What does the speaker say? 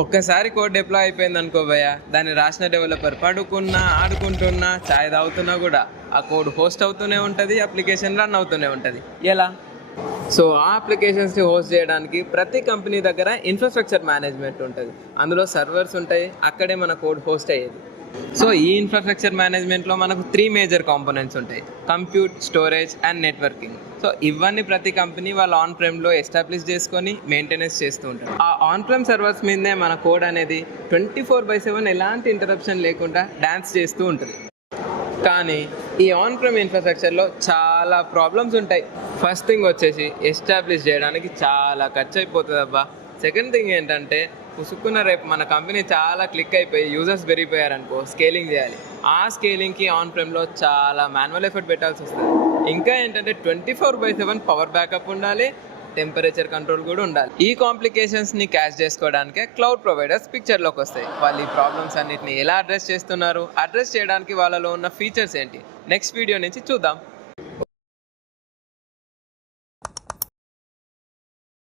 ఒక్కసారి code deploy అయిపోయింది అనుకో భయ్య, దాన్ని రాసిన డెవలపర్ పడుకున్నా ఆడుకుంటున్నా చాయ్ తాగుతున్నా కూడా ఆ కోడ్ హోస్ట్ అవుతూనే ఉంటుంది, అప్లికేషన్ రన్ అవుతూనే ఉంటుంది. ఎలా? సో ఆ అప్లికేషన్స్ని హోస్ట్ చేయడానికి ప్రతి కంపెనీ దగ్గర ఇన్ఫ్రాస్ట్రక్చర్ మేనేజ్మెంట్ ఉంటుంది. అందులో సర్వర్స్ ఉంటాయి, అక్కడే మన కోడ్ హోస్ట్ అయ్యేది. సో ఈ ఇన్ఫ్రాస్ట్రక్చర్ మేనేజ్మెంట్లో మనకు 3 మేజర్ కాంపోనెంట్స్ ఉంటాయి: compute, storage and networking. So ఇవన్నీ ప్రతి కంపెనీ వాళ్ళ ఆన్ ప్రెమ్లో ఎస్టాబ్లిష్ చేసుకొని మెయింటెనెన్స్ చేస్తూ ఉంటారు. ఆ ఆన్ ప్రెమ్ సర్వర్స్ మీదనే మన కోడ్ అనేది 24/7 ఎలాంటి ఇంటరప్షన్ లేకుండా డాన్స్ చేస్తూ ఉంటుంది. కానీ ఈ ఆన్ ప్రెమ్ ఇన్ఫ్రాస్ట్రక్చర్లో చాలా ప్రాబ్లమ్స్ ఉంటాయి. ఫస్ట్ థింగ్ వచ్చేసి ఎస్టాబ్లిష్ చేయడానికి చాలా ఖర్చు అయిపోతుంది అబ్బా. సెకండ్ థింగ్ ఏంటంటే పుసుక్కున్న రేపు మన కంపెనీ చాలా క్లిక్ అయిపోయి యూజర్స్ పెరిగిపోయారనుకో, స్కేలింగ్ చేయాలి. ఆ స్కేలింగ్కి ఆన్ ప్రెమ్లో చాలా మాన్యువల్ ఎఫర్ట్ పెట్టాల్సి వస్తుంది. ఇంకా ఏంటంటే 24/7 పవర్ బ్యాకప్ ఉండాలి, టెంపరేచర్ కంట్రోల్ కూడా ఉండాలి. ఈ కాంప్లికేషన్స్ని క్యాచ్ చేసుకోవడానికే క్లౌడ్ ప్రొవైడర్స్ పిక్చర్లోకి వస్తాయి. వాళ్ళు ఈ ప్రాబ్లమ్స్ అన్నిటిని ఎలా అడ్రస్ చేస్తున్నారు, అడ్రస్ చేయడానికి వాళ్ళలో ఉన్న ఫీచర్స్ ఏంటి, నెక్స్ట్ వీడియో నుంచి చూద్దాం.